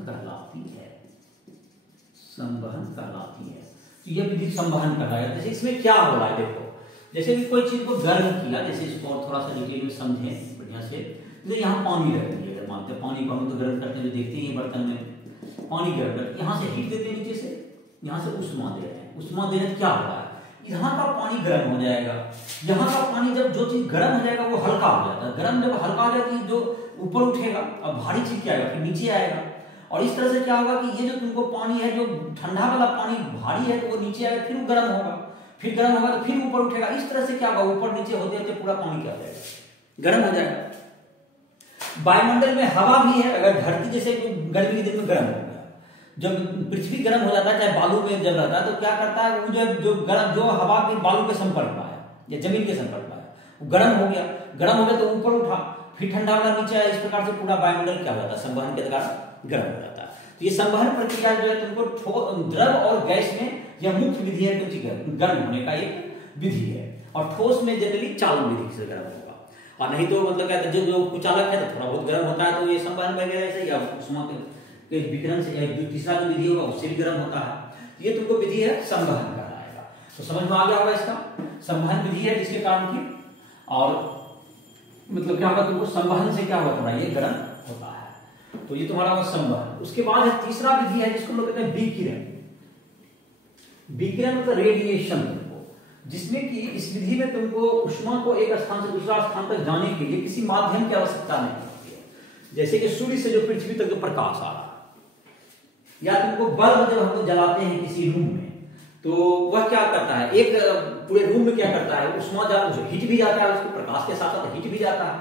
कहलाती है। तो यह विधि संवहन कहलाएगा। जैसे इसमें क्या हो रहा है, देखो, जैसे कि कोई चीज को गर्म किया, जैसे इसको और थोड़ा सा डिटेल में समझें बढ़िया से। जैसे यहाँ पानी रख दिए, अगर मानते हैं पानी को हम तो गर्म करते हैं, जो देखते हैं बर्तन में पानी गर्म करके यहाँ से हीट देते हैं, नीचे से यहाँ से ऊष्मा दे रहे हैं। ऊष्मा देने क्या हो रहा है, यहाँ का पानी गर्म हो जाएगा, यहाँ का पानी जब जो चीज गर्म हो जाएगा वो हल्का हो जाता है, गर्म जब हल्का हो जाती है जो ऊपर उठेगा, अब भारी चीज क्या आएगा फिर नीचे आएगा, और इस तरह से क्या होगा कि ये जो तुमको पानी है जो ठंडा वाला पानी भारी है तो वो नीचे आएगा, फिर वो गर्म होगा, फिर गर्म होगा तो फिर ऊपर उठेगा, इस तरह से क्या होगा ऊपर नीचे होते होते पूरा पानी क्या हो जाएगा, गर्म हो जाएगा। वायुमंडल में हवा भी है, अगर धरती जैसे गर्मी के दिन में गर्म हो गया, जब पृथ्वी गर्म हो जाता है चाहे बालू में जब रहता है तो क्या करता है वो जो हवा के बालू के संपर्क में आया या जमीन के संपर्क में आया वो गर्म हो गया तो ऊपर उठा, फिर ठंडा वाला नीचे आया, इस प्रकार से पूरा वायुमंडल क्या हो जाता है संवहन के द्वारा गर्म हो जाता है। तो ये संवहन प्रक्रिया जो है तुमको द्रव और गैस में यह मुख्य विधि है क्योंकि गर्म होने का एक विधि है, और ठोस में जनरली चालन विधि से गर्म होगा, और नहीं तो मतलब कहते हैं जो कुचालक है तो थोड़ा बहुत गर्म होता है तो ये संवहन वगैरह से या उष्मा के विकिरण से तीसरा जो विधि होगा उससे भी गर्म होता है। ये तुमको विधि है संवहन कहलाएगा। तो समझ में आ गया होगा इसका संवहन विधि है जिसके कारण की, और मतलब क्या होगा तुमको संवहन से क्या होता है ये गर्म होता है। तो ये तुम्हारा होगा संवहन। उसके बाद है तीसरा विधि है जिसको लोग कहते हैं विकिरण। विकिरण मतलब रेडिएशन, जिसमें कि इस विधि में तुमको उष्मा को एक स्थान से दूसरा स्थान तक जाने के लिए किसी माध्यम की आवश्यकता नहीं होती है। जैसे कि सूर्य से जो पृथ्वी तक जो प्रकाश आ रहा है, या तुमको बल्ब जब हम लोग जलाते हैं किसी रूम में तो वह क्या करता है एक पूरे रूम में क्या करता है उष्मा जाता हीट भी जाता है, उसके प्रकाश के साथ साथ हीट भी जाता है।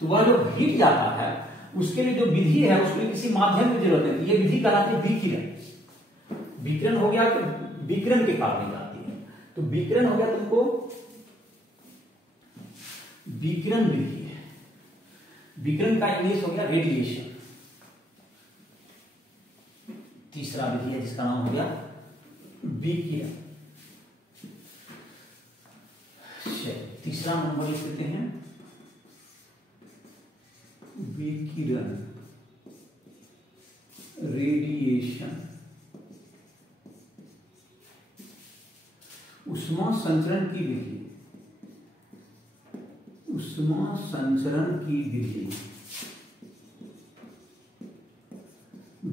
तो वह जो हीट जाता है उसके लिए जो विधि है उसके लिए किसी माध्यम की जरूरत है, ये विधि कहलाती है विकिरण। विकिरण हो गया कि विकिरण के कारण जाती है, तो विकिरण हो गया तुमको विकिरण विधि है। विकिरण का इंग्लिश हो गया रेडिएशन। तीसरा विधि है जिसका नाम हो गया विकिरण। तीसरा नंबर लिख देते हैं विकिरण रेडिएशन। उष्मा संचरण की विधि, उष्मा संचरण की विधि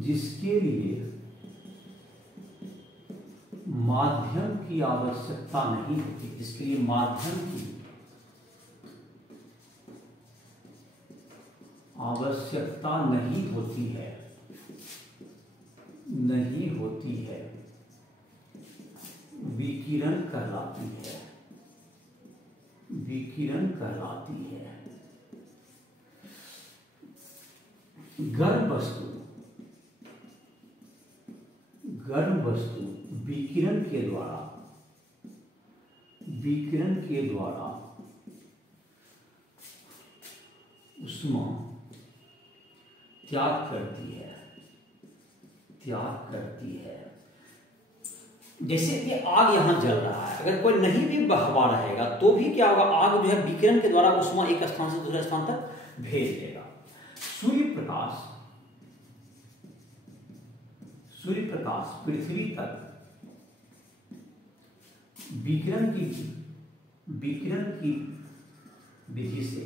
जिसके लिए माध्यम की आवश्यकता नहीं होती, जिसके लिए माध्यम की आवश्यकता नहीं होती है, नहीं होती है, विकिरण कहलाती है, विकिरण कहलाती है। गर्म वस्तु, गर्म वस्तु विकिरण के द्वारा, विकिरण के द्वारा उष्मा त्याग करती है, त्याग करती है। जैसे कि आग यहां जल रहा है, अगर कोई नहीं भी हवा रहेगा तो भी क्या होगा, आग जो है विकिरण के द्वारा उष्मा एक स्थान से दूसरे स्थान तक भेज देगा। सूर्य प्रकाश, सूर्य प्रकाश पृथ्वी तक विकिरण की विधि से,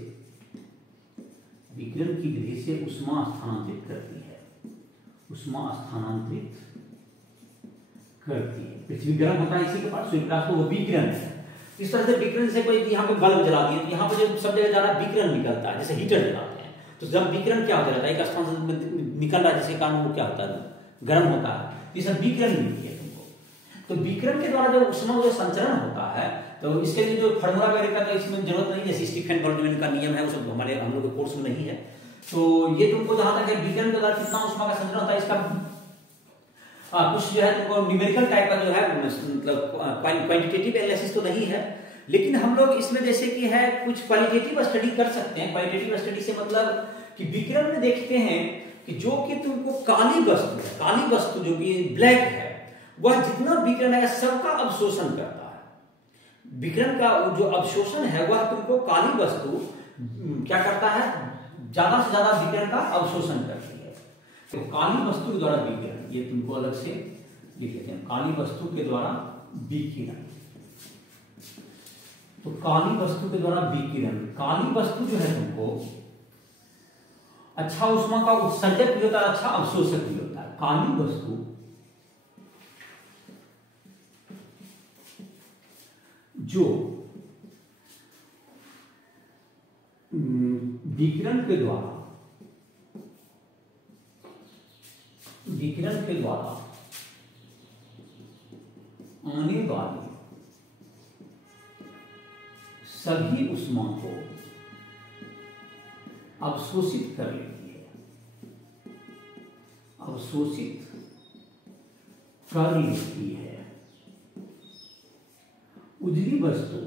विकिरण की विधि से उष्मा स्थानांतरित करती है, उष्मा स्थानांतरित करती है। पृथ्वी गर्म होता है इसी के पास, सूर्य प्रकाश को वो विकिरण है। इस तरह से विकिरण से कोई यहाँ पे बल्ब जला दिए, यहाँ पे जो सब जगह जा रहा है विकिरण निकलता है, जैसे हीटर जलाते हैं तो जब विकिरण क्या होता रहता है एक स्थान से निकल रहा है जिसके कारण वो क्या होता है गर्म होता है, ये सब विकिरण मिलती है तुमको। तो विकिरण के द्वारा जो उष्मा जो संचरण होता है तो इसके लिए जो फार्मूला वगैरह का तो इसमें जरूरत नहीं, जैसे स्टीफन बोल्ट्जमैन का नियम है वो सब हमारे हम लोग के कोर्स में नहीं है। तो ये तुमको जहां तक है विकिरण के द्वारा कितना उष्मा का संचरण होता है इसका कुछ जो है तुमको न्यूमेरिकल टाइप का जो है मतलब क्वांटिटेटिव एनालिसिस तो नहीं है, लेकिन हम लोग इसमें जैसे कि है कुछ क्वालिटेटिव स्टडी कर सकते हैं। क्वालिटेटिव स्टडी से मतलब कि विकिरण में देखते हैं कि जो कि तुमको काली वस्तु है, काली वस्तु जो कि ब्लैक है, वह जितना विकिरण है सबका अवशोषण करता है। विकिरण का जो अवशोषण है वह तुमको काली वस्तु क्या करता है, ज्यादा से ज्यादा विकिरण का अवशोषण करती है। तो काली वस्तु के द्वारा विकिरण, ये तुमको अलग से लिख लेते हैं, काली वस्तु के द्वारा विकिरण। तो काली वस्तु के द्वारा विकिरण, काली वस्तु जो है तुमको अच्छा उष्मा का उत्सर्जक भी होता है, अच्छा अवशोषक भी होता है। काली वस्तु जो विकिरण के द्वारा आने वाली सभी ऊष्मा को अवशोषित कर लेती है, अवशोषित कर लेती है। उजली वस्तु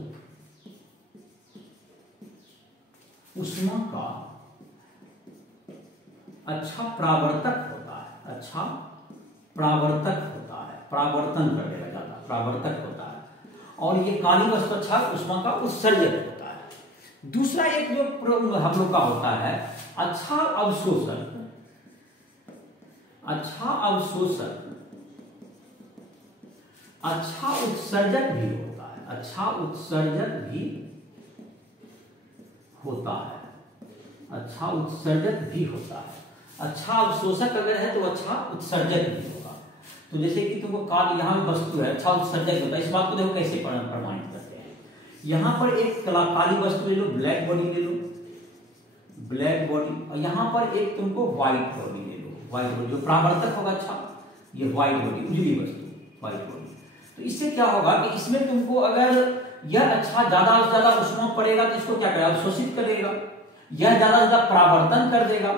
ऊष्मा का अच्छा प्रावर्तक होता है, अच्छा प्रावर्तक होता है, प्रावर्तन कर देगा ज्यादा, प्रावर्तक होता है। और ये काली वस्तु अच्छा ऊष्मा का उत्सर्जक होता है। दूसरा एक जो हम लोग का होता है अच्छा अवशोषण, अच्छा अवशोषण, अच्छा उत्सर्जक भी होता है, अच्छा उत्सर्जक भी होता है, अच्छा उत्सर्जक भी होता है। अच्छा अवशोषक अगर है तो अच्छा उत्सर्जक भी होगा। तो जैसे कि तुमको काल यहाँ वस्तु है, अच्छा उत्सर्जक होता है। इस बात को देखो कैसे प्रमाणित करते हैं। यहाँ पर एक काली वस्तु ले लो, ब्लैक बॉडी ले लो, ब्लैक बॉडी, और यहाँ पर एक तुमको व्हाइट बॉडी ले लो, व्हाइट बॉडी जो प्रावर्तक होगा अच्छा, ये व्हाइट बॉडी, उजली वस्तु व्हाइट बॉडी। तो इससे क्या होगा कि इसमें तुमको अगर यह अच्छा ज्यादा से ज्यादा ऊष्मा पड़ेगा तो इसको क्या करेगा, अवशोषित करेगा, यह ज्यादा से ज्यादा प्रावर्तन कर देगा।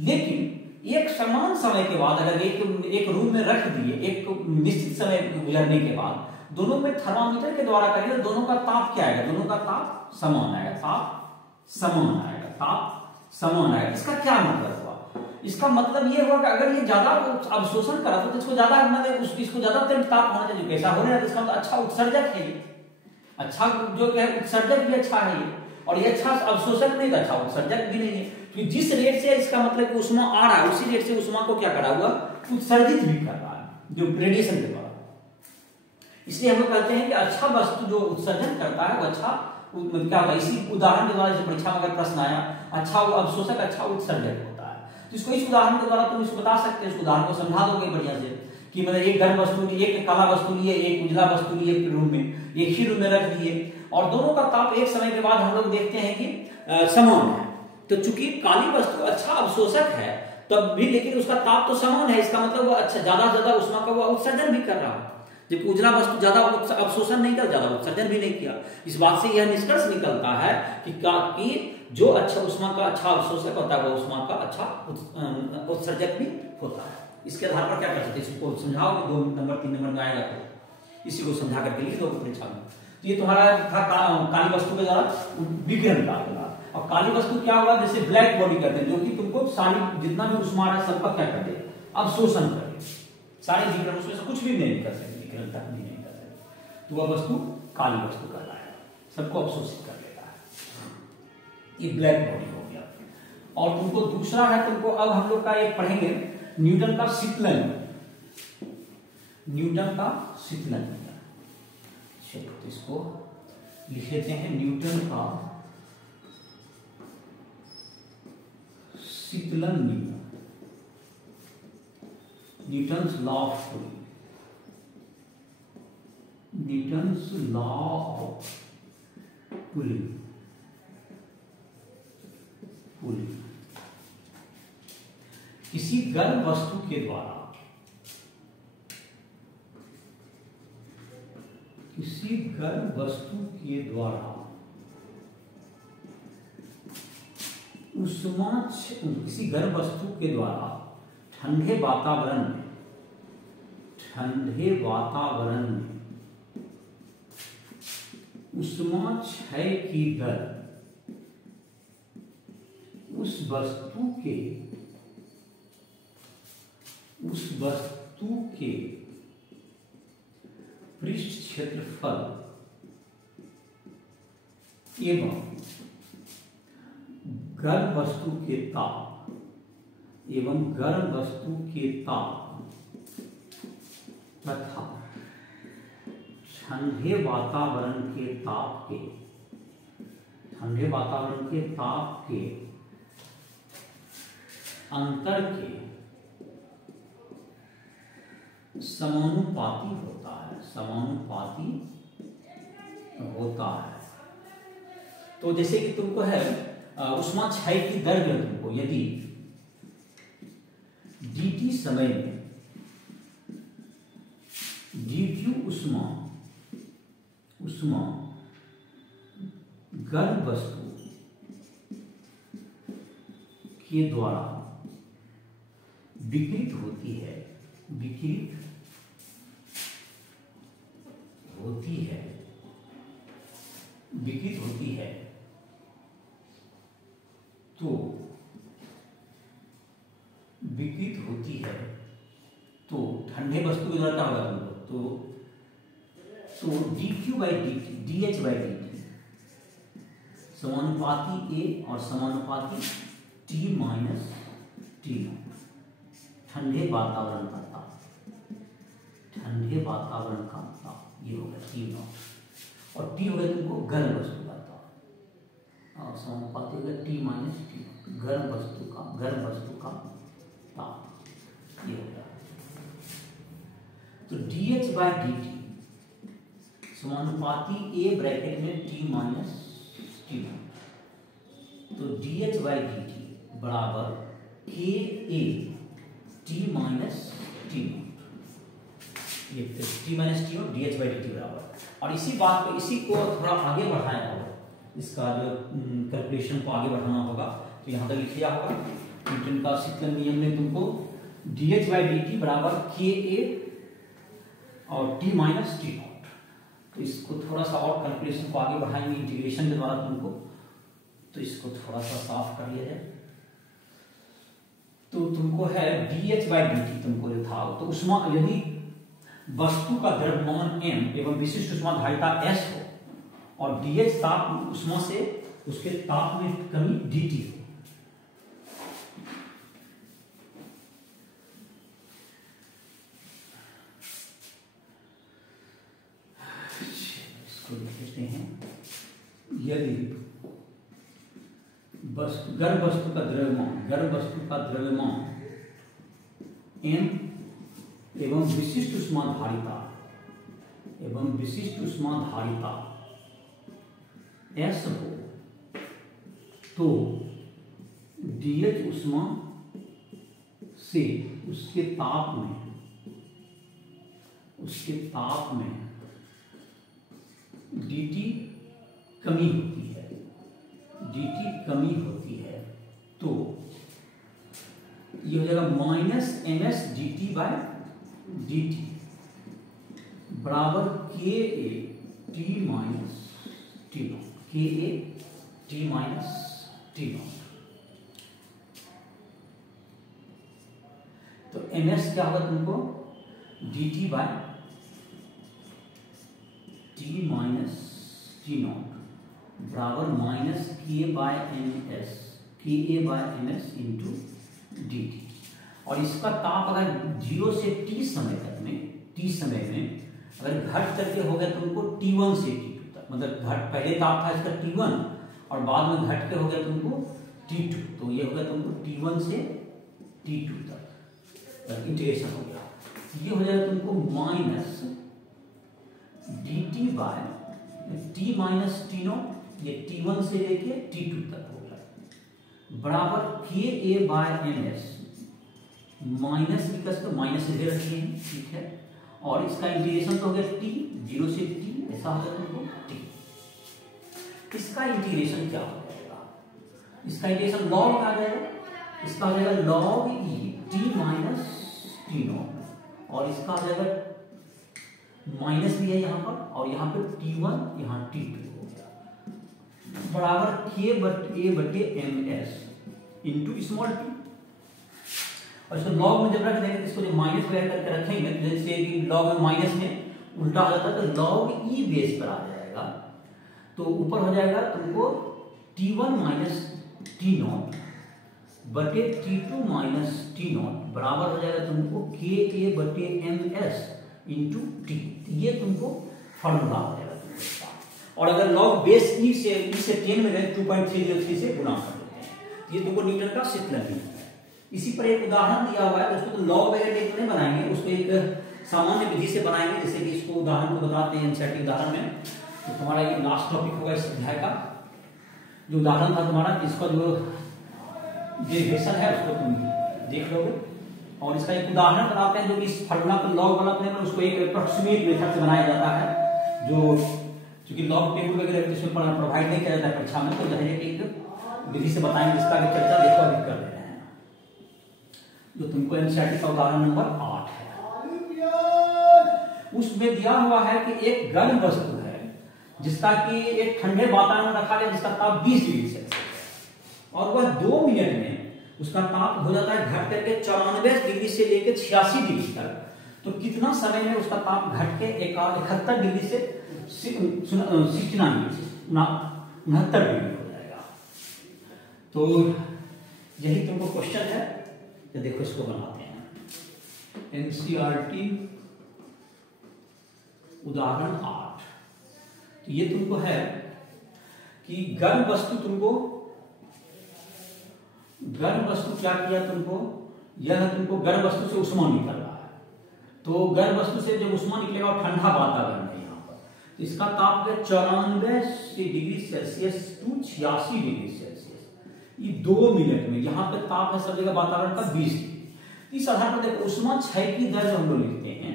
लेकिन एक समान समय के बाद अगर एक रूम में रख दिए, एक निश्चित समय गुजरने के बाद दोनों में थर्मामीटर के द्वारा करेंगे तो दोनों का ताप क्या आएगा, दोनों का ताप समान आएगा, ताप समान आएगा, ताप समान आएगा। इसका क्या मतलब हुआ? इसका मतलब ये हुआ कि अगर ये ज्यादा अवशोषण करा तो इसको ज्यादा मतलब इसको ज्यादा ताप होना चाहिए, कैसा हो रहा है, तो इसका मतलब अच्छा उत्सर्जक है ये, अच्छा जो है उत्सर्जक भी अच्छा है ये, और ये अच्छा अवशोषक नहीं था, अच्छा उत्सर्जक भी नहीं है। तो जिस रेट से इसका मतलब ऊष्मा आ रहा है उसी रेट से ऊष्मा को क्या करा हुआ, उत्सर्जित भी कर रहा है, जो रेडिएशन के द्वारा। इसलिए हम लोग कहते हैं कि अच्छा वस्तु जो उत्सर्जन करता है वो अच्छा क्या होता है। इसी उदाहरण के द्वारा जैसे परीक्षा में अगर प्रश्न आया, अच्छा वो अवशोषक अच्छा उत्सर्जक होता है, तो इसको इस उदाहरण के द्वारा तुम इसको बता सकते हो, इस उदाहरण को समझा दोगे बढ़िया से कि मतलब एक गर्म वस्तु लिए, एक काला वस्तु लिए, एक उजला वस्तु लिए रूम में, एक ही रूम में रख दिए और दोनों का ताप एक समय के बाद हम लोग देखते हैं कि समान है। तो चूंकि काली वस्तु अच्छा अवशोषक है तब भी, लेकिन उसका ताप तो समान है, इसका मतलब वो अच्छा ज्यादा से ज्यादा ऊष्मा का वो उत्सर्जन भी कर रहा है, जबकि उजला वस्तु ज्यादा अवशोषण नहीं कर, ज्यादा उत्सर्जन भी नहीं किया। इस बात से यह निष्कर्ष निकलता है कि जो अच्छा ऊष्मा का अच्छा अवशोषक होता है वो ऊष्मा का अच्छा उत्सर्जक भी होता है। इसके आधार पर क्या कर सकते हैं, इसको समझाओ, 2 नंबर 3 नंबर में आएगा तो इसी को समझा करके लिख दो परीक्षा में। तो ये तुम्हारा था काली वस्तु के द्वारा विकिरण का। और काली वस्तु क्या होगा, जैसे ब्लैक बॉडी करते हैं, जो कि तुमको सारी जितना भी ऊष्मा है सबका क्या कर दे, अवशोषण कर दे, सारे विकिरण उसमें से कुछ भी नहीं कर सकते, विकिरण तक भी नहीं कर सकते, तो वह वस्तु काली वस्तु कर रहा है, सबको अवशोषित कर लेता है। ये ब्लैक बॉडी हो गया। और तुमको दूसरा है, तुमको अब हम लोग का एक पढ़ेंगे न्यूटन का शीतलन, न्यूटन का शीतलन। चलो तो इसको लिख लेते हैं, न्यूटन का शीतलन नियम, Newton's law of cooling, Newton's law of cooling, cooling. किसी गर्म वस्तु के द्वारा, किसी गर्म वस्तु के द्वारा ऊष्मा, किसी गर्म वस्तु के द्वारा ठंडे वातावरण में, ठंडे वातावरण में ऊष्मा क्षय की दर उस वस्तु के पृष्ठ क्षेत्रफल एवं गर्म वस्तु के ताप एवं गर्म वस्तु के ताप तथा ठंडे वातावरण के ताप के, ठंडे वातावरण के ताप के अंतर के समानुपाती होता है, समानुपाती होता है। तो जैसे कि तुमको है ऊष्मा क्षय की दर में तुमको यदि dt समय में dq ऊष्मा गर्म वस्तु के द्वारा विकृत होती है तो ठंडे वस्तु के द्वारा क्या होगा तुमको, तो dq by dt dh by dt समानुपाती a और समानुपाती t माइनस t नॉट, ठंडे वातावरण का ताप, ये होगा t नॉट, और t हो गया तुमको गर्म वस्तु का ताप, और समानुपाती हो गया t माइनस t नॉट, गर्म वस्तु का ताप, ये हो गया। तो dh बाई dt समानुपाती a ब्रैकेट में t माइनस t नॉट, तो dh बाई dt बराबर k a t minus t not, ये t minus t not dh by dt बराबर। और इसी बात को इसी को थोड़ा आगे बढ़ाया होगा, इसका जो कैलकुलेशन को आगे बढ़ाना होगा, तो यहाँ तक लिख लिया होगा। न्यूटन का शीतलन नियम में तुमको dh बाई dt बराबर k a और t माइनस t नॉट, तो इसको थोड़ा सा और कैलकुलेशन को आगे बढ़ाएंगे इंटीग्रेशन के द्वारा तुमको, तो इसको थोड़ा सा साफ कर लिया जाए। तो तुमको है dh बाई dt तुमको जो था, तो ऊष्मा यदि वस्तु का द्रव्यमान m एवं विशिष्ट ऊष्माधारिता s हो और dh ताप ऊष्मा से उसके ताप में कमी dt हो, यदि गर्म वस्तु का द्रव्यमान m एवं विशिष्ट ऊष्माधारिता s हो, तो dh ऊष्मा से उसके ताप में dt कमी होती है, तो ये हो जाएगा minus ms dt by dt बराबर ka t minus t naught, ka t minus t naught. तो ms क्या होगा तुमको dt by t minus t naught बराबर minus ka by ms into dt। और इसका ताप अगर 0 से t समय में अगर घट करके हो गया तुमको T1 से T2 तक, मतलब घट पहले ताप था इसका T1 और बाद में घट के हो गया तुमको T2, तो ये हो गया तुमको T1 से T2 तक इंटीग्रेशन हो गया, ये हो जाएगा तुमको minus dt by t minus T naught, ये T1 से लेके T2 तक हो गया बराबर ka by ms minus minus इधर रखिए, ठीक है, और इसका इंटीग्रेशन तो हो गया t 0 से t, ऐसा हो जाएगा तुमको t। इसका इंटीग्रेशन क्या हो जाएगा, इसका इंटीग्रेशन लॉग आ जाएगा, इसका हो जाएगा log e t minus T not, और इसका हो जाएगा माइनस भी है यहाँ पर, और यहाँ पे T1 यहाँ T2 हो गया बराबर k बटे ms इंटू स्मॉल t। और इसको लॉग में जब रख देंगे, इसको जो माइनस वगैरह करके रखेंगे, जैसे कि लॉग में माइनस में उल्टा हो जाता है, तो लॉग ई बेस पर आ जाएगा, तो ऊपर हो जाएगा तुमको T1 माइनस टी नॉट बटे T2 माइनस टी नॉट बराबर हो जाएगा तुमको ka बटे ms इंटू टी, ये तुमको फॉर्मूला हो जाएगा तुमको। और अगर लॉग बेस ई से 10 में रहे 2.303 से गुणा कर देते हैं, ये तुमको न्यूटन का शीतलन नियम है। इसी पर एक उदाहरण दिया हुआ है दोस्तों, तो लॉग वगैरह एक नहीं बनाएंगे, उसको एक सामान्य विधि से बनाएंगे, जैसे कि इसको उदाहरण को बताते हैं एनसीईआरटी उदाहरण में। तो तुम्हारा ये लास्ट टॉपिक होगा इस अध्याय का। जो उदाहरण था तुम्हारा, इसका जो डेरिवेशन है उसको तुम देख लोगे, और इसका एक उदाहरण बनाते हैं जो कि इस फार्मूला को लॉग वाला अपने उसको एक अप्रोक्सीमेट मेथड से बनाया जाता है, जो क्योंकि लॉग टेबल वगैरह इसमें प्रोवाइड नहीं किया जाता है परीक्षा में, तो जो है एक विधि से बताएंगे, इसका भी चर्चा देखो अभी कर रहे हैं। जो तुमको एनसीईआरटी का उदाहरण नंबर 8 है, उसमें दिया हुआ है कि एक गर्म वस्तु है जिसका कि एक ठंडे वातावरण में रखा गया, जिसका ताप 20 डिग्री सेल्सियस है, और वह 2 मिनट में उसका ताप हो जाता है घट करके 94 डिग्री से लेकर 86 डिग्री तक। तो कितना समय में उसका ताप घट के 71 डिग्री से 69 डिग्री हो जाएगा। तो यही तुमको क्वेश्चन है, तो देखो इसको बनाते हैं। एनसीईआरटी उदाहरण 8। तो ये तुमको है कि गर्म वस्तु क्या किया तुमको, यह तुमको गर्म वस्तु से उष्मा निकल रहा है। तो गर्म वस्तु से जब उष्मा निकलेगा और ठंडा वातावरण है यहाँ पर, तो इसका ताप है 94 degree Celsius to 86 degree Celsius, ये 2 मिनट में। यहाँ पे ताप है सब जगह वातावरण का 20 डिग्री। इस आधार पर देखो उष्मा क्षय की दर जो हम लोग लिखते हैं,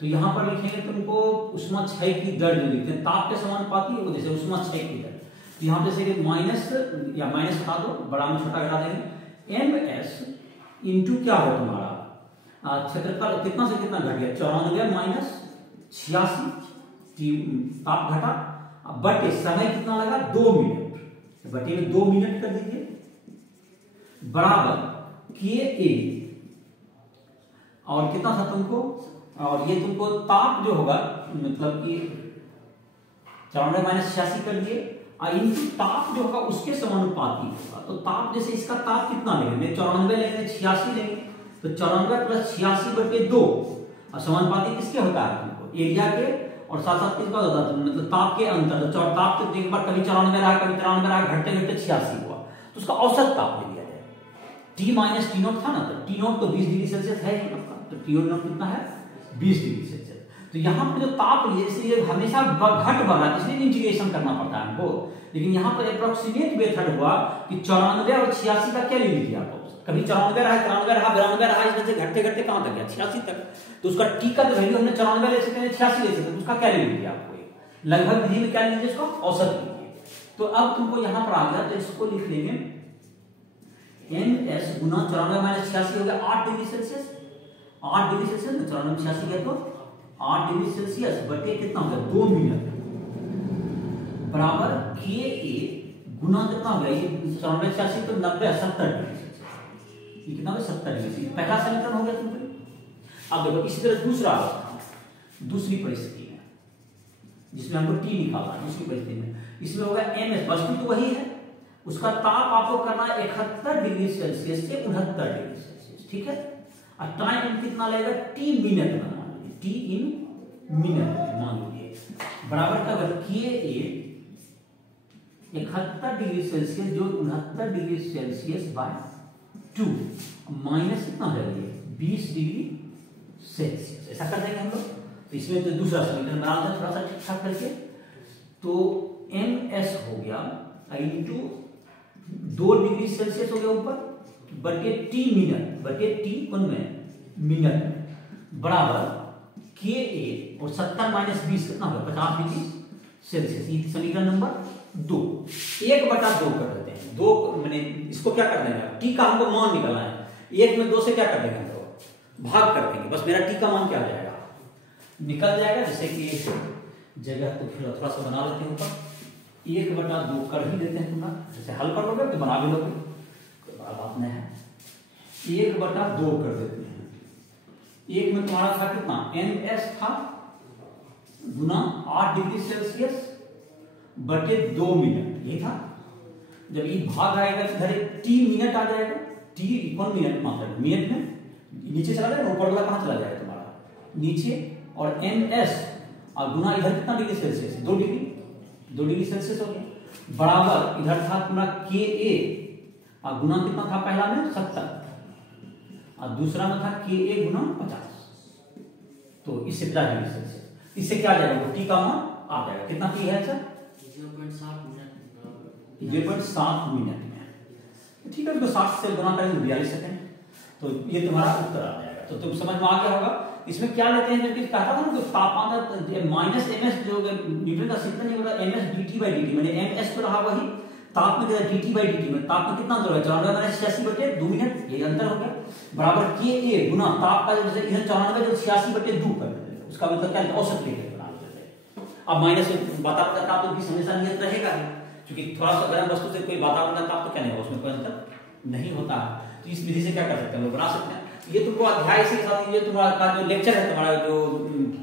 तो यहाँ पर लिखेंगे तुमको उष्मा क्षय की दर जो लिखते हैं ताप के समानुपाती है, जैसे उष्मा क्षय की दर, तो यहाँ जैसे कि माइनस हटा दो, बड़ा में छोटा घटा देंगे, एम एस इंटू क्या हो तुम्हारा क्षेत्रफल कितना से कितना घट गया, 94 माइनस 86, ताप घटा, बटे समय कितना लगा 2 मिनट, बटे में 2 मिनट कर दीजिए, बराबर के ए, और कितना था तुमको, और ये तुमको ताप जो होगा मतलब कि 94 माइनस 86 कर दिए, और इनकी ताप जो होगा उसके समानुपाती होगा। तो ताप जैसे इसका ताप कितना लेंगे, 94 लेंगे 86 लेंगे, तो 94 प्लस 86 बटे 2, और समानुपाती किसके होता है तुमको, एरिया के, और साथ साथ किसका होता है मतलब ताप के अंतर। तो ताप तो एक बार कभी 94 रहा कभी 93 रहा, घटते घटते 86 हुआ, तो उसका औसत ताप ले लिया जाए। टी माइनस टी नोट था ना, तो टी नोट तो 20 डिग्री सेल्सियस है, तो टी नोट कितना है 20 डिग्री सेल्सियस। तो यहाँ पर जो ताप लिए इसलिए हमेशा घट बढ़ा, इसलिए इंटीग्रेशन करना पड़ता है हमको, लेकिन यहाँ पर अप्रोक्सीमेट मेथड हुआ कि 94 और 86 का क्या ले लीजिए आप, कभी 94 रहा 93 रहा 92 रहा, इसमें से घटते घटते कहां तक गया 86 तक। तो उसका टी का जो वैल्यू हमने 94 ले सकते हैं 86 ले सकते हैं, उसका क्या ले लीजिए आपको लगभग विधि में क्या लीजिए, इसको औसत लीजिए। तो अब तुमको यहाँ पर आ गया, तो इसको लिख लेंगे एन एस गुना 94 माइनस 86 हो गया 8 डिग्री सेल्सियस, 8 डिग्री सेल्सियस 94 में 86 गया तो 8 डिग्री सेल्सियस बटे कितना हो गया 2 मिनट, बराबर के ए गुना कितना हो गया, ये 94 86 तो 90 70 डिग्री सेल्सियस, ये कितना हो 70 डिग्री। पहला समीकरण हो गया तुमको। अब देखो इसी तरह दूसरी परिस्थिति में जिसमें हमको टी निकाला, दूसरी परिस्थिति में इसमें होगा एम एस, वस्तु तो वही है, उसका ताप आपको करना है 71 डिग्री सेल्सियस से 69 डिग्री सेल्सियस, ठीक है। और टाइम कितना लगेगा, टी मिनट में मान लीजिए, टी इन मिनट मान लीजिए, बराबर का के ए 71 डिग्री सेल्सियस जो 69 डिग्री सेल्सियस बाय 2 माइनस कितना हो जाएगा 20 डिग्री सेल्सियस, ऐसा कर देंगे हम लोग। तो इसमें तो दूसरा समीकरण बना दें थोड़ा सा ठीक ठाक करके, तो एम एस हो गया इंटू 2 डिग्री सेल्सियस हो गया ऊपर, बटे टी मिनट, बटे टी में मिनट, बराबर के ए, और 70 माइनस 20 कितना होगा 50 डिग्री सेल्सियस। ये समीकरण नंबर 2, 1/2 कर देते हैं, 2 मैंने इसको क्या कर देंगे, टी का हमको मान निकालना है, 1 में 2 से क्या कर देंगे हम लोग भाग कर देंगे, बस मेरा टी का मान क्या आ जाएगा निकल जाएगा। जैसे कि जगह तो फिर थोड़ा सा बना लेते हैं ऊपर, 1/2 कर ही देते हैं तुम्हारा, जैसे हल कर लोगे तो बना भी लोगे, कोई बड़ा बात नहीं है। 1/2 कर देते हैं, 1 में तुम्हारा था कितना एम एस था गुना 8 डिग्री सेल्सियस बटे 2 मिनट, ये था। जब ये भाग आएगा तो इधर टी मिनट आ जाएगा, टी इक्वल मिनट मतलब मिनट में नीचे चला जाएगा, ऊपर वाला कहां चला जाएगा तुम्हारा नीचे, और एम एस और गुना इधर कितना डिग्री सेल्सियस 2 डिग्री सेल्सियस हो गया, बराबर इधर था तुम्हारा के ए और गुना कितना था पहला में 70 और दूसरा में था के ए गुना 50, तो इससे 50 डिग्री सेल्सियस, इससे क्या आ जाएगा टी का मान आ जाएगा। कितना पी है सर? 0.7 मिनट में। ठीक है, तो 60 से गुना करेंगे 42 सेकंड, तो ये तुम्हारा उत्तर आ जाएगा। तो तुम समझ में आ गया होगा। इसमें क्या लेते हैं, जबकि कहता था ना तो तापमान माइनस ms जो न्यूटन का सूत्र नहीं होता, ms dt by dt, मैंने ms तो रहा वही, ताप में dt by dt में ताप में कितना अंतर है, 94/86/2 मिनट, ये अंतर हो गया, बराबर Ka गुना ताप का जैसे इधर 94 जो 86/2 कर देते, उसका मतलब क्या औसत लेकर बना देते। अब माइनस वातावरण का ताप तो भी हमेशा नियत रहेगा, क्योंकि थोड़ा सा गर्म वस्तु से कोई वातावरण का ताप तो क्या नहीं होगा, उसमें कोई अंतर नहीं होता है। तो इस विधि से क्या कर सकते हैं, लोग बना सकते हैं। ये तुमको अध्याय इसी के साथ, ये तुम्हारा का जो लेक्चर है, तुम्हारा जो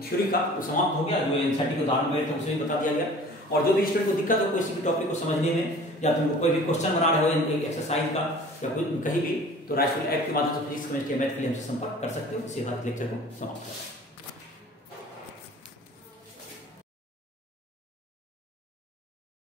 थ्योरी का वो समाप्त हो गया। जो एनसीईआरटी के उदाहरण में उसे भी बता दिया गया। और जो भी स्टूडेंट को दिक्कत हो किसी भी टॉपिक को समझने में, या तुमको कोई भी क्वेश्चन बना रहे हो एक्सरसाइज का या कोई कहीं भी, तो राइफल एक्ट के माध्यम से फिजिक्स केमिस्ट्री मैथ के लिए हमसे संपर्क कर सकते हो। इसी के साथ लेक्चर को समाप्त करते हैं।